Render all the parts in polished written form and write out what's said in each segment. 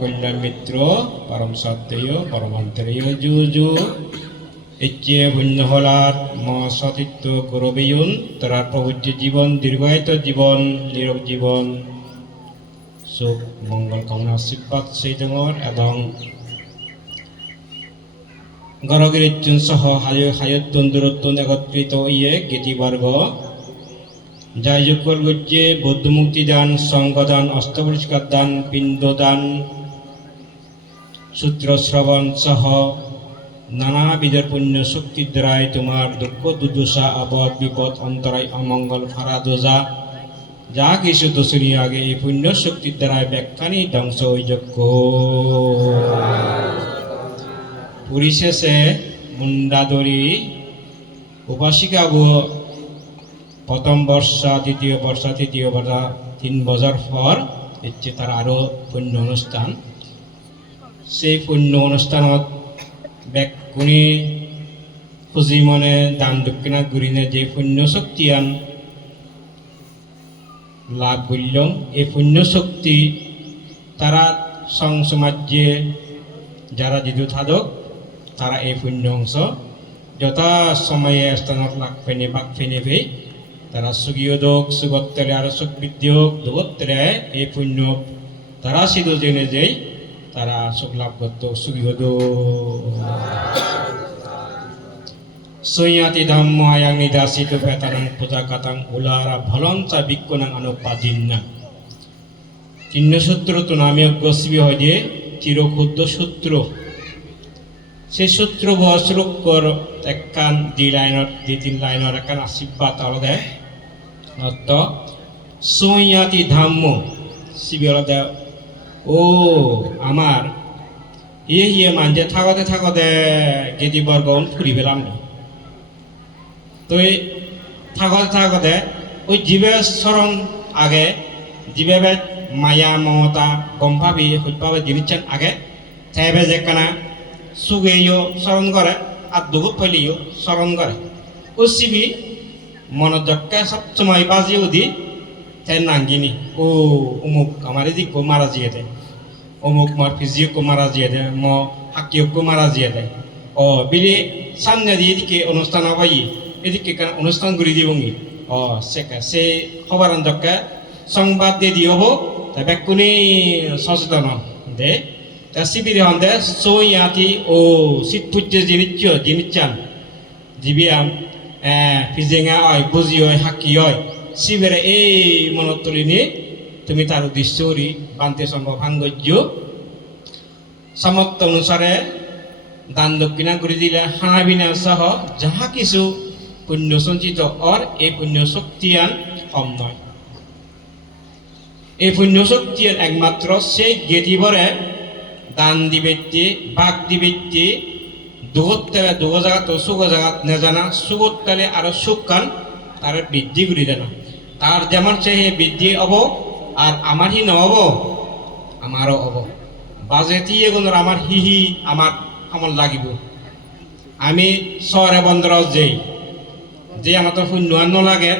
কল্যাণ মিত্র পরম সত্যেয় পরমন্তরেয় জু জু ইচ্ছে পুণ্য হলার ম সতীত্ব গৌরবেয়ুন তার প্রভুজ্য জীবন দীর্ঘায়িত জীবন নিরব জীবন সুখ মঙ্গল কামনা আশীর্বাদ সেই ডর এবং গরগিরিত্যুন সহ হায়ত্তুন দূরত্তুন একত্রিত ইয়ে গীতিবর্গ যাই যুগল গজ্যে বৌদ্ধমুক্তি দান সঙ্গদান অষ্টপরিষ্কার দান পিণ্ডদান সূত্র শ্রবণ সহ নানাবিধের পুণ্য শক্তির দ্বারাই তোমার দুঃখ দুর্দশা আবদ বিপদ অন্তরায় অমঙ্গল ফারাদোজা যা কিছু দোষণী আগে এই পুণ্য শক্তির দ্বারাই ব্যাখ্যানি ধ্বংস যজ্ঞ পরিশেষে মুন্ডাদরি উপাসিকা প্রথম বর্ষা দ্বিতীয় বর্ষা তৃতীয় বর্ষা 3 বছর পর হচ্ছে তার আরও পুণ্য অনুষ্ঠান সেই পুণ্য অনুষ্ঠানত ব্যাকুণী খুঁজি মনে দান দক্ষিণা ঘুরিনে যে পুণ্য শক্তি আন লাভ করলাম এই পুণ্য শক্তি তারা সমাজে যারা যিদু থাদক তারা এই পুণ্য অংশ যথা সময়ে স্থানত লাগ ফেনে বাক ফেনে ভেই তারা সুগীয় দোক সুগত্তরে আর সুখ বিদ্যোগ দুগত্তরে এই পুণ্য তারা সিধু জেনে যেই তারা সুখ লাভ করত সুগীয় সৈয়াতি ধম্ম আয়াং নিদাসিত বেতানাং পূজা কাতাং উলারা ভলঞ্চা বিক্ষণাং অনুপাদিন্না তিন্ন সূত্র তো নামে অগ্রসী হয় যে চিরক্ষুদ্র সূত্র সেই সূত্র বশ্লোকর একখান 2 লাইনত 2-3 লাইনের একখান আশীর্বাদ আলাদা অর্থ সৈয়াতি ধাম্ম শিবি আলাদা ও আমার ইয়ে মানজে থাকতে গেদি বর্গন ফুরি পেলাম না তো এই থাকতে ওই জীবের স্মরণ আগে জীবে মায়া মমতা গম্ভাবি হইভাবে জিনিসছেন আগে চাইবে যে কানা সুগেও স্মরণ করে আর দুগুত ফেলিও স্মরণ করে ও শিবি মনোযোগকে সবসময় বাজিয়েও দি তাই নাঙ্গিনি ও অমুক আমার এদিক মারা জিয়ে দেয় অমুক মার ফিজিও মারা জিয়ে দেয় ম হাকিও মারা জিয়ে দেয় ও বিলি সামনে দিয়ে এদিকে অনুষ্ঠান হবাই এদিকে অনুষ্ঠান ঘুরি দিবঙ্গি ও সে খবর অঞ্চলকে সংবাদ দিয়ে দিয়ে হবো তা ব্যাকুনি সচেতন দে তা শিবির হন দে সৈয়াতি ও শীত পুজ্য জিনিস জিবিয়াম ফিজেঙা হয় বুঝি হয় হাকি হয় শিবিরে এই মনত তুলি নিয়ে তুমি তার উদ্দেশ্য বান্তে সম্ভব ভাঙ্গজ্য সামর্থ্য অনুসারে দান দক্ষিণা করে দিলে হানাবিনা সহ যাহা কিছু পুণ্য সঞ্চিত অর এই পুণ্য শক্তিয়ান কম নয় এই পুণ্য শক্তিয়ান একমাত্র সেই গেদিবরে দান দিবেতে বাক দিবেতে দুগত্তলে দুগ জায়গা তো সুগ জায়গা নেজানা সুগত্তলে আরো সুখ কান তার বৃদ্ধি করি দেনা তার যেমন সে বৃদ্ধি হব আর আমার হি নহব আমারও হব বাজেতি এগুলো আমার হিহি আমার আমার লাগিব আমি শহরে বন্দর যেই যে আমার তো শূন্য লাগে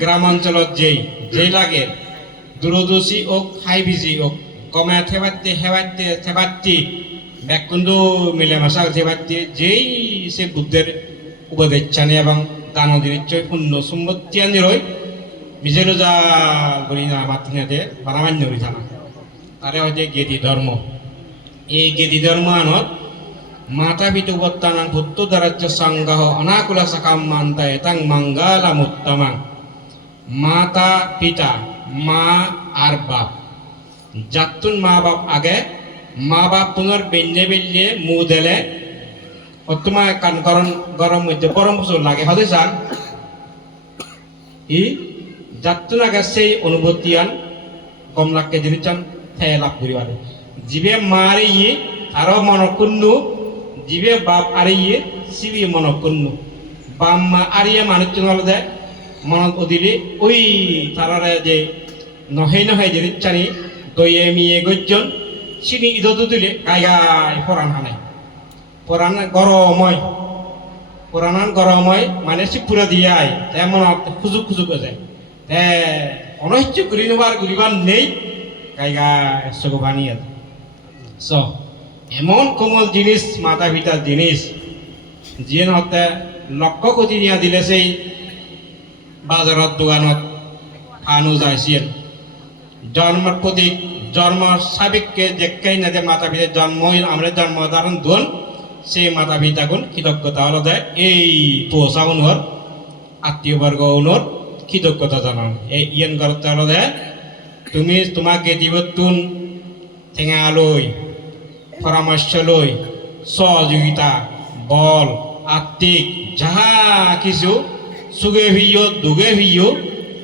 গ্রামাঞ্চলত যেই লাগে দূরদর্শী ওক হাই বিজি ওক কমে থেবাত্তি ব্যাকুণ্ড মিলেমাশা থেবাত্তি যেই সে বুদ্ধের উপদেশানি এবং দানদিরিচ্ছয় পুণ্য সম্পত্তিয়ানি রই নিজের যা বলি না মাতিনাতে বানামান্য হই থানা তারে হচ্ছে গেদি ধর্ম এই গেদি ধর্ম আনত মাতা পিতু বত্তানাং ভূত্ত দারাজ্য সংগ্রহ অনাকুলা সাকাম মান্তা এতাং মঙ্গলামুত্তমাং মাতা পিতা মা আর বাপ যাতুন মা বাপ আগে মা বাপ পুনর বেল্লে মু দেলে অত্তমা কান গরম মধ্যে গরম বছর লাগে হতে চান ই যাতুন আগে সেই অনুভূতি আন কম লাগকে যদি চান ঠেয়ে লাভ করিবার জীবে মারে ইয়ে আরো মন কুন্নু জীবে বাপ আরে ইয়ে শিবি মন কুন্নু বাম মা আরিয়ে মানুষ দেয় মনত অদিলে ওই তারারে যে নহে যে চানি দইয়ে মিয়ে গজ্জন চিনি ইদতো দিলে গাই গাই পরাণ হানাই পরাণ গরময় মানে সিপুরা দিয়ে আয় তাই মনত খুজুক যায় অনৈশ্য ঘুরিবার নেই গাই গাই চকু বানিয়ে চ এমন কোমল জিনিস মাতা পিতার জিনিস যিয়ে হতে লক্ষ কোটি দিয়া দিলে সেই বাজারত দোকানত ফানু যাইছিল জন্মের প্রতীক জন্ম সাবেককে দেখেই না যে মাতা পিতার জন্ম আমরা জন্ম ধারণ দোন সেই মাতা পিতা গুণ কৃতজ্ঞতা হলো দেয় এই পোষা উনর আত্মীয় বর্গ উনর কৃতজ্ঞতা জানান এই ইয়েন করতে হলো দেয় তুমি তোমাকে দিবতুন ঠেঙা লই পরামর্শ লই সহযোগিতা বল আত্মিক যাহা কিছু সুগে ভিও দুগে ভিও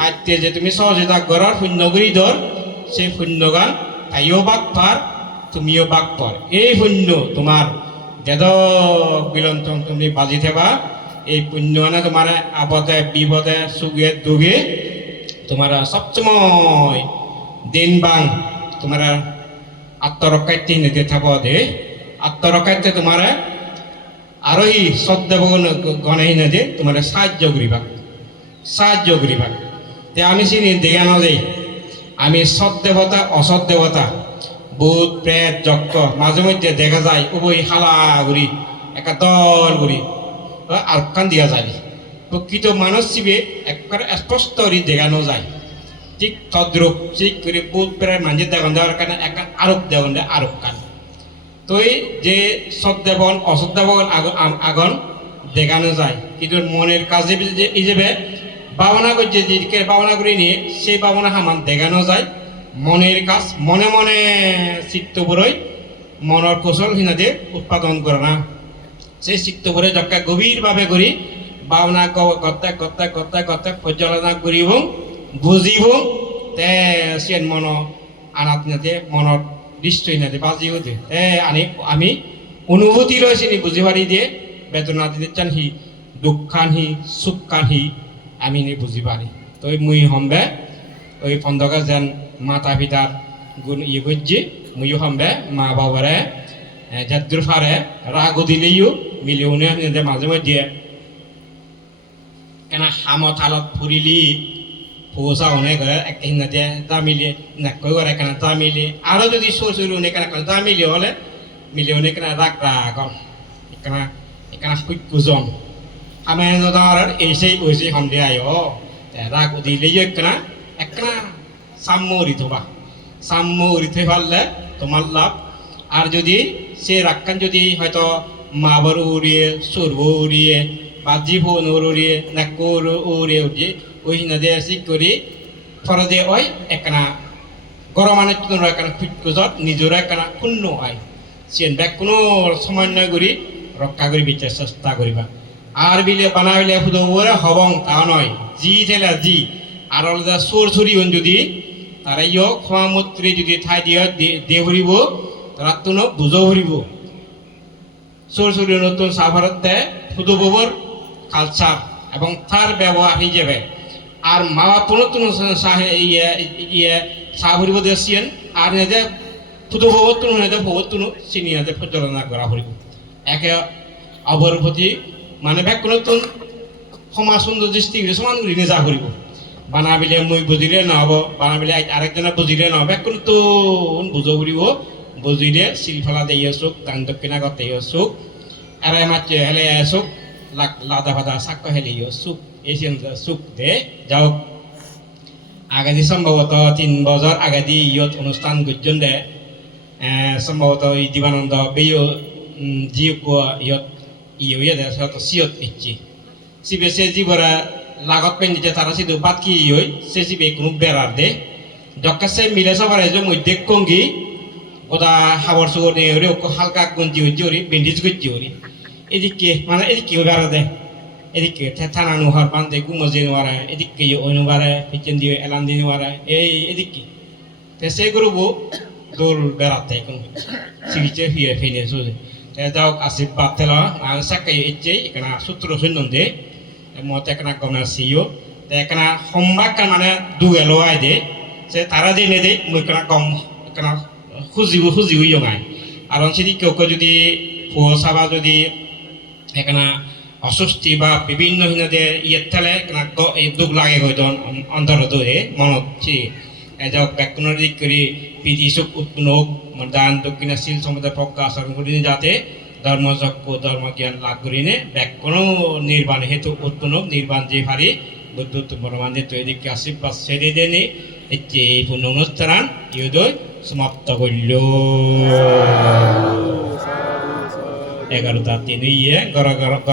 আত্মীয় যে তুমি সহযোগিতা করার পুণ্যগুরি ধর সেই পুণ্যগান তাইও বাক পার তুমিও বাক পার এই পুণ্য তোমার যেদ বিলন্ত তুমি বাজি থেবা এই পুণ্য মানে তোমার আপদে বিপদে সুগে দুগে তোমার সবসময় দিন বাং তোমার আত্মরক্ষার্থী নিতে থাকো দে আত্মরক্ষার্থে তোমার আরোহী শ্রদ্ধা গণহীন দে তোমার সাহায্য করিবা তে আমি চিনি দেখানো দেই আমি সৎ দেবতা অসৎ দেবতা ভূত প্রেত যক্ষ মাঝে মধ্যে দেখা যায় উভয় হালা ঘুরি একটা দল ঘুরি আরকান দিয়া যায় প্রকৃত মানুষ শিবে একবার স্পষ্ট করে দেখানো যায় ঠিক তদ্রুপ ঠিক করে ভূত প্রেত মানুষের দেখান দেওয়ার কারণে একটা আরোপ দেওয়ান দেয় আরোপ কান তো এই যে সৎ দেবন অসৎ দেবন আগন দেখানো যায় কিন্তু মনের কাজে যে এই যাবে ভাবনা করছে যে ভাবনা করে নিয়ে সেই ভাবনা হামান দেখানো যায় মনের কাজ মনে মনে চিত্তপুরই মনের কৌশল হিনাতে উৎপাদন করে না সেই চিত্তপুরে যকা গভীরভাবে করি ভাবনা করতে করতে করতে করতে পর্যালোচনা করিব বুঝিব তে সে মন আনাত নাতে মনত নিশ্চয় নাতে বাজিও দে তে আমি অনুভূতি রয়েছে নি বুঝি পারি দিয়ে বেদনা দিতে চান হি দুঃখান হি সুখান হি আমি নি বুঝি পারি তো মুই হম্বে ওই ফন্দকা যেন মাতা পিতার গুণ ইয়ে করছি মুই হম্বে মা বাবারে যাদ্দুর ফারে রাগ দিলেইও মিলিও নে মাঝে মধ্যে কেন হামত হালত ফুরিলি পোষা অনেক করে একটা হিনাতে জামিলে নাকই করে কেন জামিলে আরো যদি সর সরু অনেক কেন জামিলে হলে মিলে অনেক কেন রাগ রাগ এখানে এখানে কুজন আমি এই সেই ওই সেই হমদে আয়ো রাগ দিলেই একনা সাম্য ঋতুবা সাম্য ঋতু পারলে তোমার লাভ আর যদি সে রাগখান যদি হয়তো মা বারু উড়িয়ে সর্ব উড়িয়ে বা জীবন উড়িয়ে নাকুর উড়িয়ে উঠিয়ে ওই নদী শিখ করি ফরদে ওই একনা গরমানের জন্য একনা খুঁজত নিজের একনা শূন্য হয় সে ব্যাগ কোনো সমন্বয় করি রক্ষা করি বিচার চেষ্টা করিবা আর বিলে বানাবিলে শুধু ওরে হবং তা নয় জি ঠেলা জি আর সোর ছড়ি যদি তারা ইয় খোয়া মূত্রে যদি ঠাই দিয়ে দে ভরিব তারা তো বুঝো ভরিব সোর ছড়ি নতুন সাভারতে শুধু গোবর কালচার এবং তার ব্যবহার হিসেবে আর মা বাপ নতুন চাহ ভরিব দিয়েছেন আর নেদে শুধু ভবতুন নেদে ভবতুন চিনি নেদে পর্যালোচনা করা ভরিব একে অপর প্রতি মানে ব্যাক নতুন সমাজ সুন্দর দৃষ্টি সমান করে নিজা করিব বানাবিলে মই বুজিলে নহব বানাবিলে আরেকজনে বুজিলে নহব ব্যাক নতুন বুঝো করিব বুজিলে শিলফলা দিয়ে আসুক দান দক্ষিণা করতে আসুক এরাই মাছে হেলে আসুক লাদা ফাদা সাক্ষ্য হেলে আসুক এই সুখ দে যাও আগে দি সম্ভবত 3 বছর আগে দি ইয়ত অনুষ্ঠান গুজন দে সম্ভবত এই দিবানন্দ বেয় জিও ইয়ত ইয়ে দে সিয়ত ইচ্ছি সিবে সে জীবরা লাগত পেন্দিতে তারা সিধু বাদ কি ইয় সে সিবে কোনো বেড়ার দে ডক্কাসে মিলে সবার এজো মধ্যে কঙ্গি ওদা হাবর সুগর নিয়ে ওরে হালকা গঞ্জি হইছি ওরে বেন্ডিজ করছি ওরে এদিকে মানে এদিকে বেড়া দে এদিকে থানা নুহার বান্ধে গুমজি নোয়ারা এদিকে অনুবারে পিছন দিয়ে এলান দিয়ে নোয়ারা এই এদিকে সে করবো দোল বেড়াতে এখন সিগিচে ফিরে ফেলে সোজে যাওক Asif বাতেলা ang sakay itjay ikana sutro sunon de mo tekna gona siyo tekna hombak kan mana duelo ay de se tara de ne de mo ikana kom ikana huziu yongai aron sidi kyoko যদি পোষাবা যদি একনা অস্বস্তি বা বিভিন্ন হিনাদের ইয়ে থালে এই দুঃখ লাগে হয়তো অন্তর ধরে মনত যাওক ব্যাকুণের দিক করে প্রীতি সুখ উৎপন্ন হোক দান দক্ষিণাশীল সমাজের পক্ষে আচরণ করি যাতে ধর্মযজ্ঞ ধর্ম জ্ঞান লাভ করি নে ব্যাকরণ নির্বাণ হেতু উৎপন্ন নির্বাণ যে ভারি বুদ্ধ পরমাণে তৈরিকে আশীর্বাদ ছেড়ে দেনে এই পূর্ণ অনুষ্ঠান ইউদয় সমাপ্ত করল 11টা 3 গড়